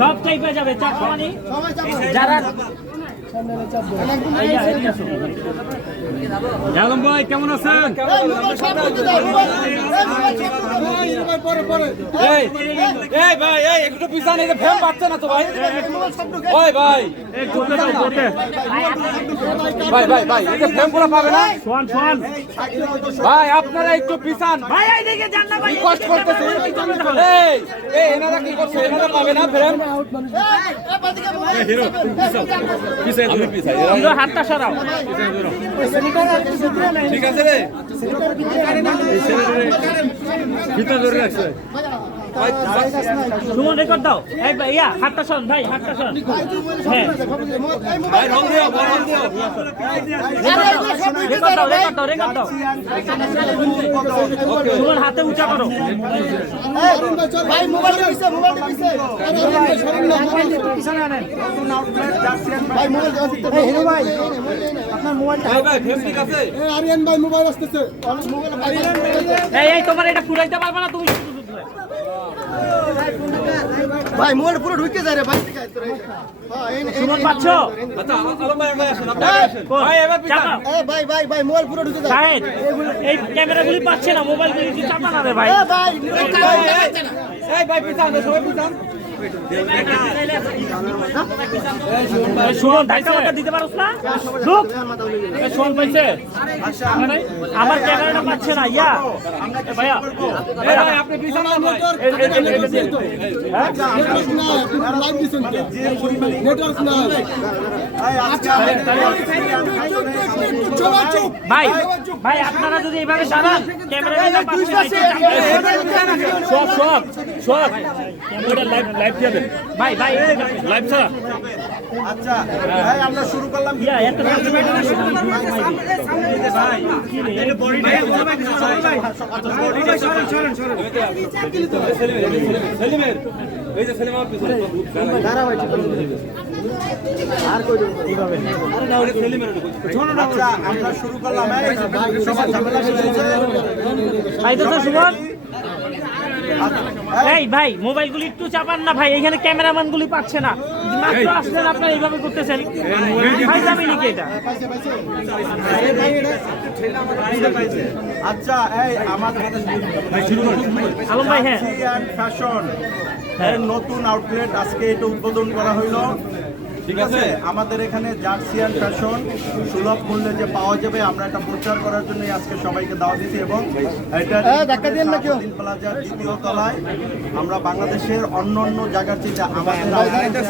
সব টাইপে যাবে চাপ মানে যারা আলম ভাই কেমন আছেন? ভাই একটু পিছান, এই যে ফ্যান পাচ্ছে না তো ভাই। ওই ভাই ভাই ভাই ভাই এই যে ফ্যান গুলো পাবে না। শোন শোন ভাই আপনারা একটু পিছান ভাই, এইদিকে যান না ভাই, কষ্ট করতেছে। এই এনারা কি করছে? এনারা পাবে না ফ্রেম। হিরো পিছাই তুমি পিছাই, হিরো হাতটা সরাও। ঠিক আছে রে, ভিতরে ধরে রাখছে। সুমন রেকর্ড দাও। এই ভাই ইয়া হাতটা সরান ভাই, হাতটা সরান। হ্যাঁ ভাই রং দিও, রং দিও। রেকর্ড দাও, রেকর্ড দাও, রেকর্ড দাও। সুমন হাতে উঁচা করো। ভাই মোবাইল পিছে, মোবাইল পিছে। ভাই মোবাইল দিতে হিরো ভাই আপনার মোবাইলটা। ভাই ভাই ফ্রেম ঠিক আছে? আরিয়ান ভাই মোবাইল আসতেছে, মোবাইল এই তোমার এটা ফুরাইতে পারবে না তুমি। ভাই মোবাইল পুরো ঢুকে যায় রে ভাই। সুমন পাচ্ছো? আচ্ছা আলম ভাই ভাই আসেন, আপনি আসেন ভাই, এবার পিছান। ভাই ভাই ভাই মোবাইল পুরো ঢুকে যায়। শাহেদ এই ক্যামেরাগুলি পাচ্ছে না, মোবাইলগুলি কি চাপা না রে ভাই। ভাই এই ভাই পিছান, সবাই পিছান। সুমন ধাক্কা মাক্কা দিতে পারোস না? ঢুক। সুমন পাইছে? আমার ক্যামেরাটা পাচ্ছে না ইয়া। ভাইয়া এই ভাই আপনি পিছান না ভাই। লাইভ দিছেন নেটওয়ার্ক না। ভাই ভাই আপনারা যদি এইভাবে দাঁড়ান ক্যামেরা সব সব সব ক্যামেরা লাইভ দিয়ে দেন ভাই ভাই লাইভ ছাড়া। আচ্ছা ভাই আমরা শুরু করলাম। ইয়া এত ভাই কি রে এটা বডিটা সেলিমের এই যে সেলিম আপনি দাঁড়া ভাই আর কই দেব কিভাবে আরে সেলিমের আচ্ছা আমরা শুরু করলাম। সবাই ঝামেলা শুরু ভাই তো সুমন এই ভাই মোবাইলগুলি একটু চাপান না ভাই, এখানে ক্যামেরাম্যানগুলি পাচ্ছে না। মাত্র আসলেন আপনারা এইভাবে করতেছেন, ভাই যাবে নাকি এটা? আচ্ছা এই আমাদের আলম ভাই হ্যাঁ ফ্যাশন এর নতুন আউটলেট আজকে এটা উদ্বোধন করা হইলো। ঠিক আছে, আমাদের এখানে জার্সি অ্যান্ড ফ্যাশন সুলভ মূল্যে যে পাওয়া যাবে আমরা এটা প্রচার করার জন্যই আজকে সবাইকে দাওয়াত দিচ্ছি। এবং এটা প্লাজার দ্বিতীয় তলায় আমরা বাংলাদেশের অন্য অন্য জায়গার চেয়ে আমাদের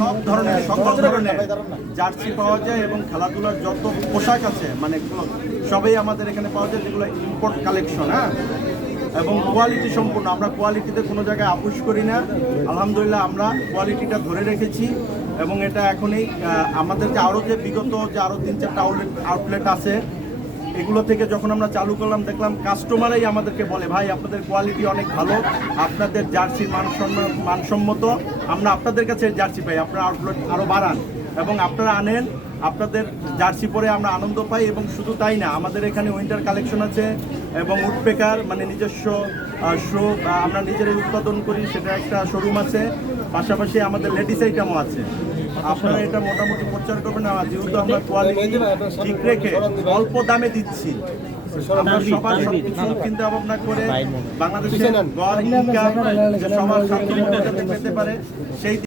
সব ধরনের সকল ধরনের জার্সি পাওয়া যায় এবং খেলাধুলার যত পোশাক আছে মানে সবই আমাদের এখানে পাওয়া যায়, যেগুলো ইম্পোর্ট কালেকশন। হ্যাঁ, এবং কোয়ালিটি সম্পূর্ণ, আমরা কোয়ালিটিতে কোনো জায়গায় আপোষ করি না। আলহামদুলিল্লাহ আমরা কোয়ালিটিটা ধরে রেখেছি এবং এটা এখনই আমাদের যে আরও যে বিগত যে আরও 3-4টা আউটলেট আছে এগুলো থেকে যখন আমরা চালু করলাম দেখলাম কাস্টমারাই আমাদেরকে বলে ভাই আপনাদের কোয়ালিটি অনেক ভালো, আপনাদের জার্সির মানসম্মত, আমরা আপনাদের কাছে জার্সি পাই, আপনারা আউটলেট আরও বাড়ান এবং আপনারা আনেন, আপনাদের জার্সি পরে আমরা আনন্দ পাই। এবং শুধু তাই না, আমাদের এখানে উইন্টার কালেকশন আছে এবং উডপেকার মানে নিজস্ব শো আমরা নিজেরাই উৎপাদন করি, সেটা একটা শোরুম আছে। পাশাপাশি আমাদের লেডিস আইটেমও আছে। আপনারা এটা মোটামুটি প্রচার করবেন না, যেহেতু আমরা কোয়ালিটি ঠিক রেখে অল্প দামে দিচ্ছি। আমরা সবার সবকিছু চিন্তা ভাবনা করে বাংলাদেশের গড় ইনকাম সবার স্বাচ্ছন্দ্য পেতে পারে সেই